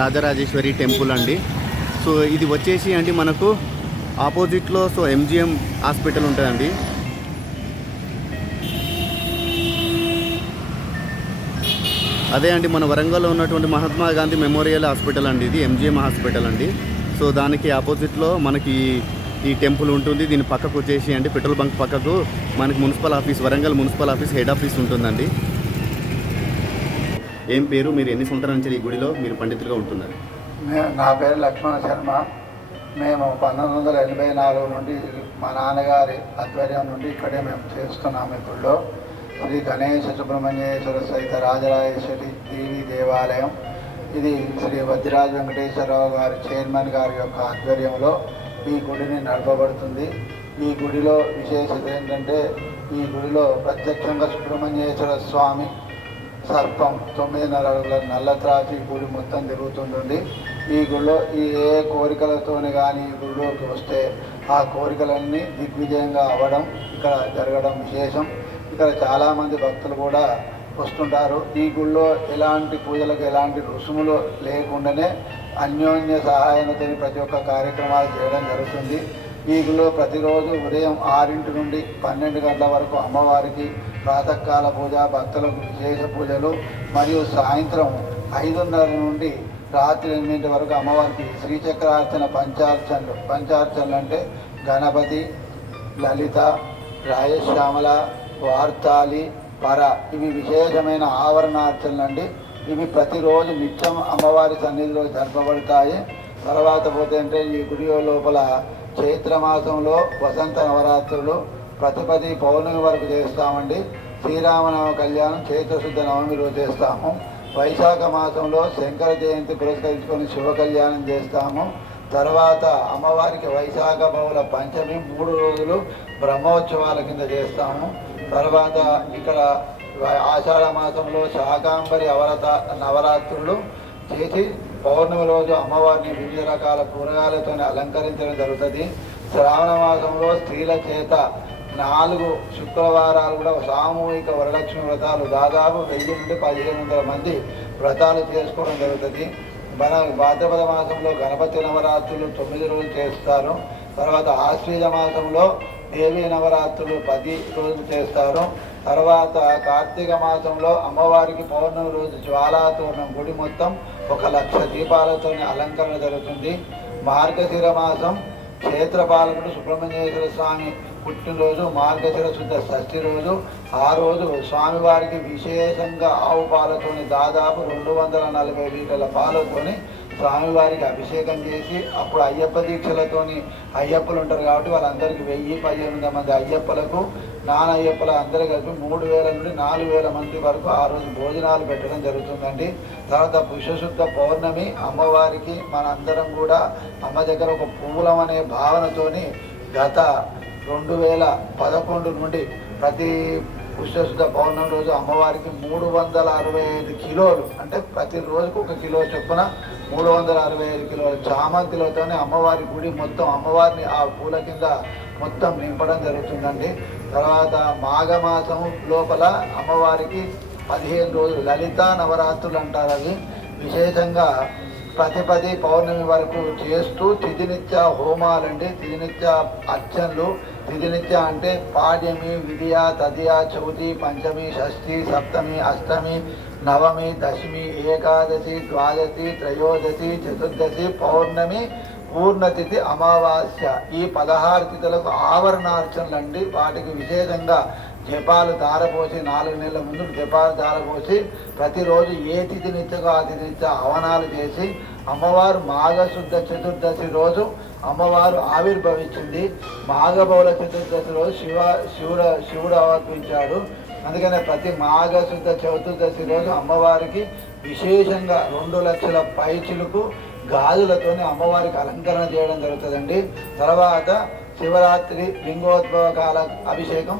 Rajarajeshwari temple అండి. So ఇది వచ్చేసి అండి మనకు ఆపోజిట్లో ఎంజిఎం హాస్పిటల్ ఉంటుందండి. అదే అండి మన వరంగల్లో ఉన్నటువంటి మహాత్మా గాంధీ మెమోరియల్ హాస్పిటల్ అండి. ఇది ఎంజిఎం హాస్పిటల్ అండి. సో దానికి ఆపోజిట్లో మనకి ఈ టెంపుల్ ఉంటుంది. దీని పక్కకు వచ్చేసి అండి పెట్రోల్ బంక్ పక్కకు మనకి municipal office, Warangal municipal office head office ఉంటుందండి. ఏం పేరు, మీరు ఎన్ని సంవత్సరాల నుంచి ఈ గుడిలో మీరు పండితులుగా ఉంటున్నారు? నా పేరు లక్ష్మణ శర్మ. మేము 1984 నుండి మా నాన్నగారి ఆధ్వర్యం నుండి ఇక్కడే మేము చేస్తున్నాము. ఇప్పుడు శ్రీ గణేశ సుబ్రహ్మణ్యేశ్వర సహిత రాజరాజేశ్వరి దేవి దేవాలయం. ఇది శ్రీ వద్దిరాజ వెంకటేశ్వరరావు గారి చైర్మన్ గారి యొక్క ఆధ్వర్యంలో ఈ గుడిని నడపబడుతుంది. ఈ గుడిలో విశేషత ఏంటంటే, ఈ గుడిలో ప్రత్యక్షంగా సుబ్రహ్మణ్యేశ్వర స్వామి సర్పం 9.5 అడుగుల నల్ల త్రాచి గుడి మొత్తం తిరుగుతుంటుంది. ఈ గుడిలో ఏ కోరికలతోనే కానీ ఈ గుడిలోకి వస్తే ఆ కోరికలన్నీ దిగ్విజయంగా అవ్వడం ఇక్కడ జరగడం విశేషం. ఇక్కడ చాలామంది భక్తులు కూడా వస్తుంటారు. ఈ గుడిలో ఎలాంటి పూజలకు ఎలాంటి రుసుములు లేకుండానే అన్యోన్య సహాయంతో ప్రతి ఒక్క కార్యక్రమాలు చేయడం జరుగుతుంది. ఈ గుడిలో ప్రతిరోజు ఉదయం 6 నుండి 12 గంటల వరకు అమ్మవారికి ప్రాతకాల పూజ, భక్తులకు విశేష పూజలు, మరియు సాయంత్రం 5:30 నుండి రాత్రి 8 వరకు అమ్మవారికి శ్రీచక్రార్చన పంచార్చనలు అంటే గణపతి, లలిత, రాయశ్యామల, వార్తాలి, పర, ఇవి విశేషమైన ఆవరణార్చనలు అండి. ఇవి ప్రతిరోజు నిత్యం అమ్మవారి సన్నిధిలో జరపబడతాయి. తర్వాత పోతే అంటే ఈ గుడి లోపల చైత్రమాసంలో వసంత నవరాత్రులు ప్రతిపది పౌర్ణమి వరకు చేస్తామండి. శ్రీరామనవ కళ్యాణం చైత్రశుద్ధ నవమి రోజు చేస్తాము. వైశాఖ మాసంలో శంకర జయంతి పురస్కరించుకొని శివ కళ్యాణం చేస్తాము. తర్వాత అమ్మవారికి వైశాఖ బహుళ పంచమి 3 రోజులు బ్రహ్మోత్సవాల కింద చేస్తాము. తర్వాత ఇక్కడ ఆషాఢ మాసంలో శాకాంబరి నవరాత్రులు చేసి పౌర్ణమి రోజు అమ్మవారిని వివిధ రకాల కూరగాయలతో అలంకరించడం జరుగుతుంది. శ్రావణ మాసంలో స్త్రీల చేత 4 శుక్రవారాలు కూడా సామూహిక వరలక్ష్మి వ్రతాలు దాదాపు 1000 నుండి 1500 మంది వ్రతాలు చేసుకోవడం జరుగుతుంది. మన భాద్రపద మాసంలో గణపతి నవరాత్రులు 9 రోజులు చేస్తారు. తర్వాత ఆశ్వీజ మాసంలో దేవీ నవరాత్రులు 10 రోజులు చేస్తారు. తర్వాత కార్తీక మాసంలో అమ్మవారికి పౌర్ణమి రోజు జ్వాలాతోరణం గుడి మొత్తం 1,00,000 దీపాలతో అలంకరణ జరుగుతుంది. మార్గశిర మాసం క్షేత్రపాలకుడు సుబ్రహ్మణ్యేశ్వర స్వామి పుట్టినరోజు మార్గశిర శుద్ధ షష్ఠి రోజు. ఆ రోజు స్వామివారికి విశేషంగా ఆవు పాలతోని దాదాపు 240 లీటర్ల పాలతోని స్వామివారికి అభిషేకం చేసి, అప్పుడు అయ్యప్ప దీక్షలతోని అయ్యప్పలు ఉంటారు కాబట్టి వాళ్ళందరికీ 1018 మంది అయ్యప్పలకు, నాన్న అయ్యప్పల అందరూ కలిపి 3000 నుండి 4000 మంది వరకు ఆ రోజు భోజనాలు పెట్టడం జరుగుతుందండి. తర్వాత పుష్యశుద్ధ పౌర్ణమి అమ్మవారికి మనందరం కూడా అమ్మ దగ్గర ఒక పువ్వులం అనే భావనతోని గత 2011 నుండి ప్రతి పుష్యశుద్ధ పౌర్ణమి రోజు అమ్మవారికి 365 కిలోలు, అంటే ప్రతి రోజుకు 1 కిలో చొప్పున 365 కిలోల చామంతిలతోనే అమ్మవారి గుడి మొత్తం అమ్మవారిని ఆ పూల కింద మొత్తం నింపడం జరుగుతుందండి. తర్వాత మాఘమాసం లోపల అమ్మవారికి 15 రోజులు లలితా నవరాత్రులు అంటారు. అవి విశేషంగా ప్రతిపది పౌర్ణమి వరకు చేస్తూ తిథినిత్య హోమాలండి, తిథినిత్య అర్చనలు. తిథినిత్య అంటే పాడ్యమి, విద్య, తదియ, చౌతి, పంచమి, షష్ఠి, సప్తమి, అష్టమి, నవమి, దశమి, ఏకాదశి, ద్వాదశి, త్రయోదశి, చతుర్దశి, పౌర్ణమి, పూర్ణతిథి, అమావాస్య. ఈ 16 తిథులకు ఆవరణార్చనలు అండి. వాటికి విశేషంగా జపాలు ధారపోసి 4 నెలల ముందు జపాలు ధారపోసి ప్రతిరోజు ఏ తిథి నిత్యగా ఆ తిథి నిత్య హవనాలు చేసి అమ్మవారు మాఘశుద్ధ చతుర్దశి రోజు అమ్మవారు ఆవిర్భవించింది. మాఘబౌళ చతుర్దశి రోజు శివుడు ఆవిర్భవించాడు. అందుకనే ప్రతి మాఘశుద్ధ చతుర్దశి రోజు అమ్మవారికి విశేషంగా 2 లక్షల పైచిలుకు గాజులతోనే అమ్మవారికి అలంకరణ చేయడం జరుగుతుందండి. తర్వాత శివరాత్రి లింగోద్భవ కాల అభిషేకం.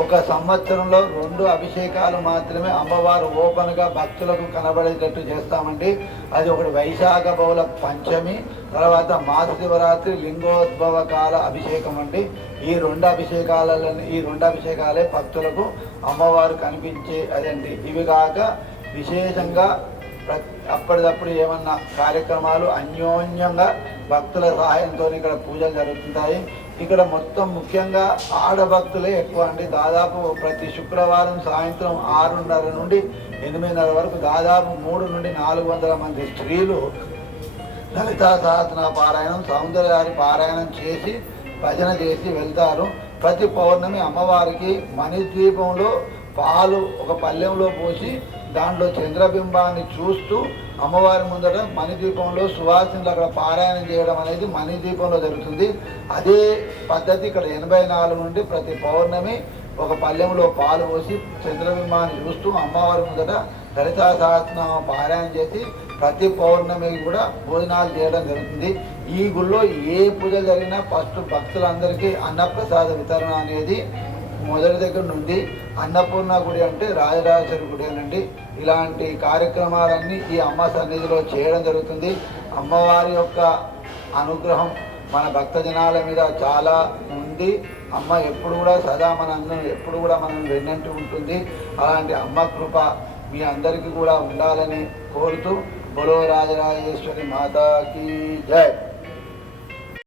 1 సంవత్సరంలో 2 అభిషేకాలు మాత్రమే అమ్మవారు ఓపెన్గా భక్తులకు కనబడేటట్టు చేస్తామండి. అది ఒకటి వైశాఖ బహుళ పంచమి, తర్వాత మాస శివరాత్రి లింగోద్భవ కాల అభిషేకం అండి. ఈ 2 అభిషేకాలే భక్తులకు అమ్మవారు కనిపించే అదండి. ఇవి కాక విశేషంగా అప్పటిదప్పుడు ఏమన్నా కార్యక్రమాలు అన్యోన్యంగా భక్తుల సహాయంతో ఇక్కడ పూజలు జరుగుతుంటాయి. ఇక్కడ మొత్తం ముఖ్యంగా ఆడభక్తులే ఎక్కువ అండి. దాదాపు ప్రతి శుక్రవారం సాయంత్రం 6:30 నుండి 8:30 వరకు దాదాపు 300 నుండి 400 మంది స్త్రీలు లలితా సహస్ర పారాయణం, సౌందర్యారి పారాయణం చేసి భజన చేసి వెళ్తారు. ప్రతి పౌర్ణమి అమ్మవారికి మణిద్వీపంలో పాలు ఒక పళ్ళెంలో పోసి దాంట్లో చంద్రబింబాన్ని చూస్తూ అమ్మవారి ముందర మణిద్వీపంలో సువాసినులు అక్కడ పారాయణం చేయడం అనేది మణిద్వీపంలో జరుగుతుంది. అదే పద్ధతి ఇక్కడ 84 నుండి ప్రతి పౌర్ణమి ఒక పళ్ళెంలో పాలు పోసి చంద్రబింబాన్ని చూస్తూ అమ్మవారి ముందర లలితా సహస్రనామ పారాయణం చేసి ప్రతి పౌర్ణమి కూడా భోజనాలు చేయడం జరుగుతుంది. ఈ గుళ్ళో ఏ పూజ జరిగినా ఫస్ట్ భక్తులందరికీ అన్నప్రసాద వితరణ అనేది మొదటి దగ్గర నుండి అన్నపూర్ణ గుడి అంటే రాజరాజేశ్వరి గుడి అనండి. ఇలాంటి కార్యక్రమాలన్నీ ఈ అమ్మ సన్నిధిలో చేయడం జరుగుతుంది. అమ్మవారి యొక్క అనుగ్రహం మన భక్తజనాల మీద చాలా ఉంది. అమ్మ ఎప్పుడు కూడా సదా మనందరం ఎప్పుడు కూడా మనం వెన్నంటి ఉంటుంది. అలాంటి అమ్మ కృప మీ అందరికీ కూడా ఉండాలని కోరుతూ బోలో రాజరాజేశ్వరి మాతాకి జై.